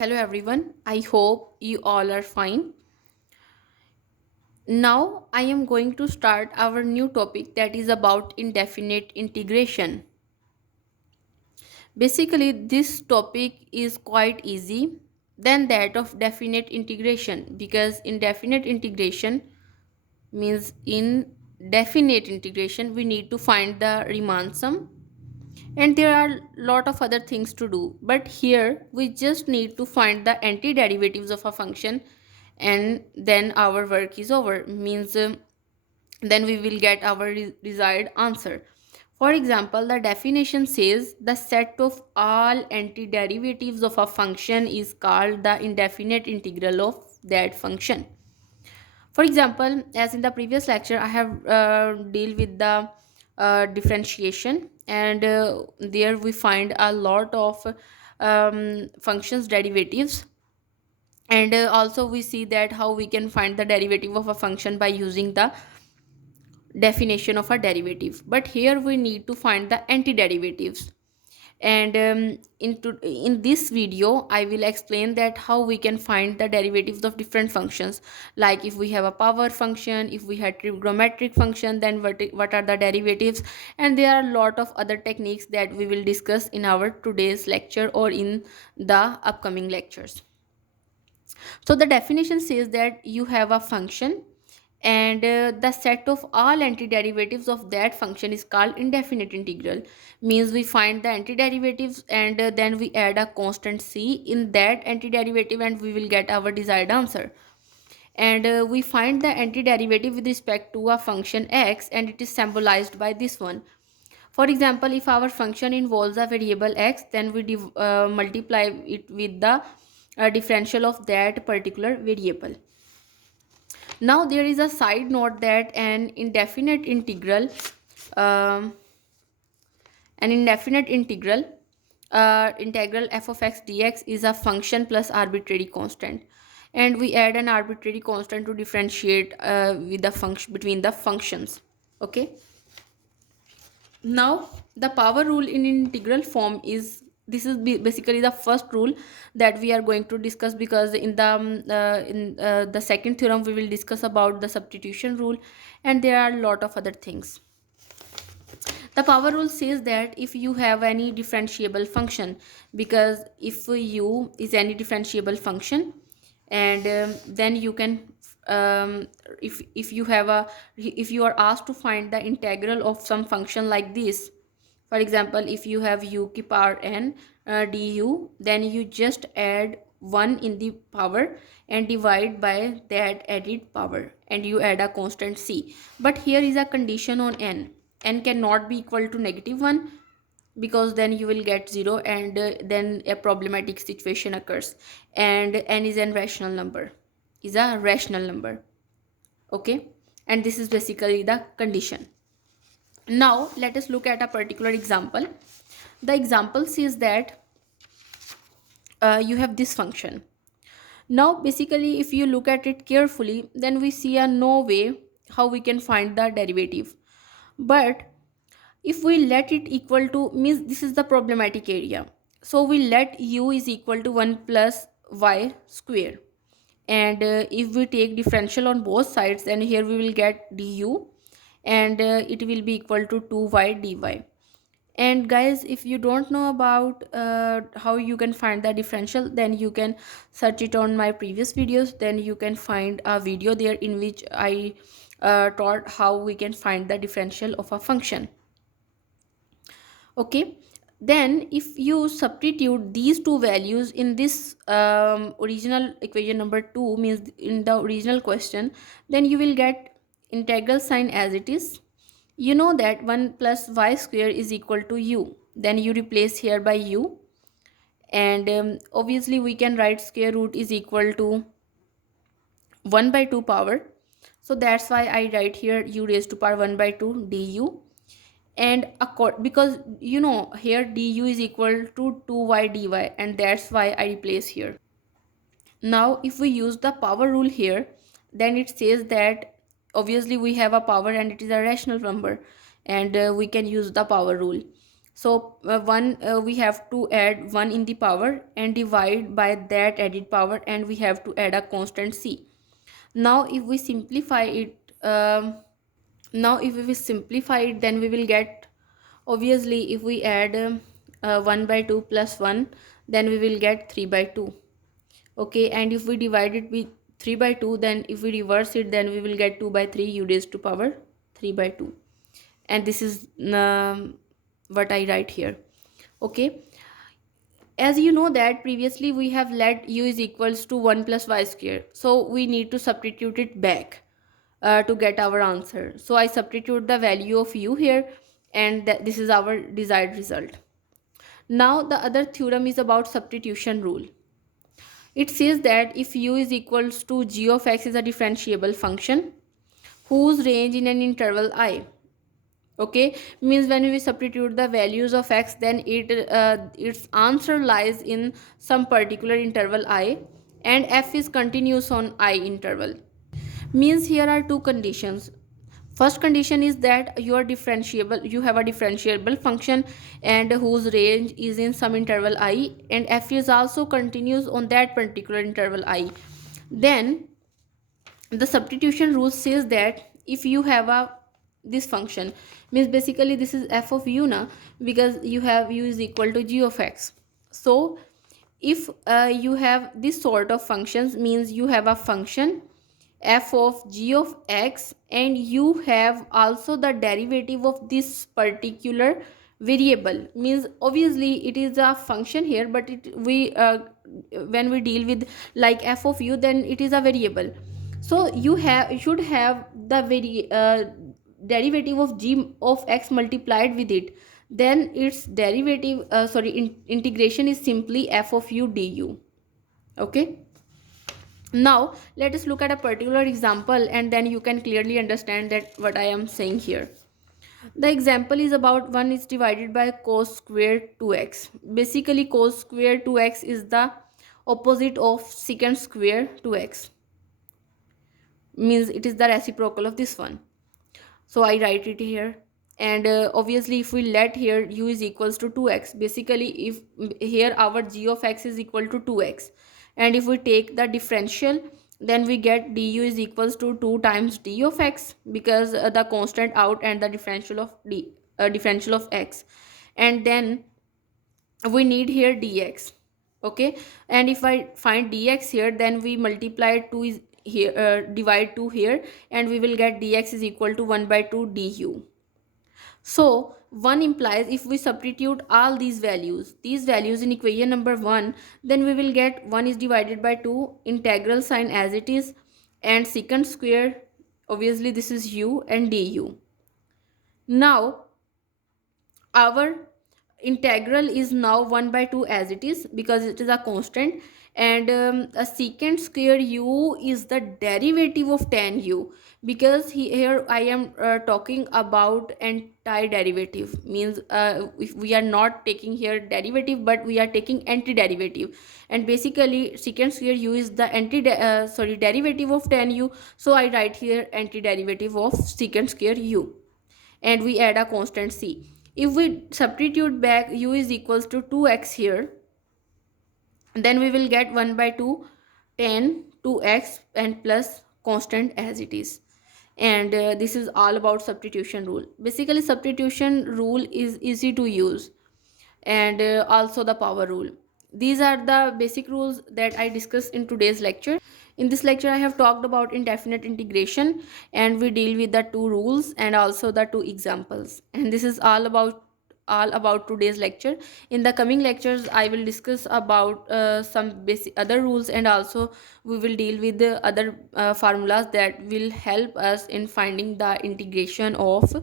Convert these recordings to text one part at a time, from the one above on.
Hello everyone, I hope you all are fine. Now I am going to start our new topic that is about indefinite integration. Basically, this topic is quite easy than that of definite integration because indefinite integration means in definite integration we need to find the Riemann sum and there are lot of other things to do, but here we just need to find the antiderivatives of a function and then our work is over, means then we will get our desired answer. For example, the definition says the set of all antiderivatives of a function is called the indefinite integral of that function. For example, as in the previous lecture I have deal with the differentiation, and there we find a lot of functions derivatives, and also we see that how we can find the derivative of a function by using the definition of a derivative, but here we need to find the antiderivatives. And in this video I will explain that how we can find the derivatives of different functions, like if we have a power function, if we had trigonometric function, then what are the derivatives, and there are a lot of other techniques that we will discuss in our today's lecture or in the upcoming lectures. So the definition says that you have a function and the set of all antiderivatives of that function is called indefinite integral, means we find the antiderivatives and then we add a constant c in that antiderivative and we will get our desired answer. And we find the antiderivative with respect to a function x and it is symbolized by this one. For example, if our function involves a variable x, then we multiply it with the differential of that particular variable. Now there is a side note that um, an indefinite integral f of x dx is a function plus arbitrary constant, and we add an arbitrary constant to differentiate with the function between the functions. Okay. Now the power rule in integral form is, this is basically the first rule that we are going to discuss, because in the second theorem we will discuss about the substitution rule, and there are a lot of other things. The power rule says that if you have any differentiable function, because if u is any differentiable function, and then you can if you have a, if you are asked to find the integral of some function like this, for example if you have u ki power n du, then you just add 1 in the power and divide by that added power and you add a constant c. But here is a condition on n cannot be equal to -1, because then you will get 0 and then a problematic situation occurs, and n is a rational number, is a rational number. Okay, and this is basically the condition. Now let us look at a particular example. The example says that you have this function. Now basically if you look at it carefully, then we see a no way how we can find the derivative. But if we let it equal to, means this is the problematic area, so we let u is equal to 1 plus y square, and if we take differential on both sides, then here we will get du, and it will be equal to 2y dy. And guys, if you don't know about how you can find the differential, then you can search it on my previous videos, then you can find a video there in which I taught how we can find the differential of a function. Okay, then if you substitute these two values in this original equation number 2, means in the original question, then you will get integral sign as it is. You know that 1 plus y square is equal to u, then you replace here by u, and obviously we can write square root is equal to 1 by 2 power, so that's why I write here u raised to power 1 by 2 du. And because you know here du is equal to 2y dy, and that's why I replace here. Now if we use the power rule here, then it says that obviously we have a power and it is a rational number, and we can use the power rule. So we have to add 1 in the power and divide by that added power, and we have to add a constant c. Now if we simplify it, then we will get, obviously if we add 1 by 2 plus 1, then we will get 3 by 2. Okay, and if we divide it with 3 by 2, then if we reverse it, then we will get 2 by 3 u raised to power 3 by 2. And this is what I write here. Okay, as you know that previously we have let u is equals to 1 plus y square, so we need to substitute it back to get our answer. So I substitute the value of u here, and this is our desired result. Now the other theorem is about substitution rule. It says that if u is equals to g of x is a differentiable function whose range in an interval I, okay, means when we substitute the values of x, then its answer lies in some particular interval I, and f is continuous on I interval. Means here are two conditions. First condition is that you have a differentiable function and whose range is in some interval I, and f is also continuous on that particular interval I. Then the substitution rule says that if you have this function, means basically this is f of u na, because you have u is equal to g of x. So if you have this sort of functions, means you have a function f of g of x, and you have also the derivative of this particular variable, means obviously it is a function here, but when we deal with like f of u, then it is a variable. So you should have the derivative of g of x multiplied with it, then its derivative integration is simply f of u du. Okay, now let us look at a particular example, and then you can clearly understand that what I am saying here. The example is about 1 is divided by cos square 2x. Basically cos square 2x is the opposite of secant square 2x, means it is the reciprocal of this one. So I write it here, and obviously if we let here u is equals to 2x, basically if here our g of x is equal to 2x, and if we take the differential, then we get du is equals to 2 times d of x, because the constant out and the differential of differential of x, and then we need here dx. Okay, and if I find dx here, then we multiply 2 is here, divide 2 here, and we will get dx is equal to 1 by 2 du. So 1 implies, if we substitute all these values in equation number 1, then we will get 1 is divided by 2, integral sign as it is, and secant square, obviously this is u, and du. Now our integral is now 1 by 2 as it is, because it is a constant, and a secant square u is the derivative of tan u, because here I am talking about antiderivative, means if we are not taking here derivative, but we are taking antiderivative, and basically secant square u is the derivative of tan u, so I write here antiderivative of secant square u, and we add a constant c. If we substitute back u is equals to 2x here, then we will get 1 by 2 tan 2x and plus constant as it is. And this is all about substitution rule. Basically substitution rule is easy to use, and also the power rule. These are the basic rules that I discussed in today's lecture. In this lecture I have talked about indefinite integration, and we deal with the two rules and also the two examples, and this is all about today's lecture. In the coming lectures I will discuss about some basic other rules, and also we will deal with the other formulas that will help us in finding the integration of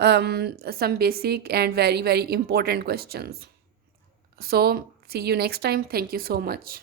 some basic and very very important questions. So see you next time. Thank you so much.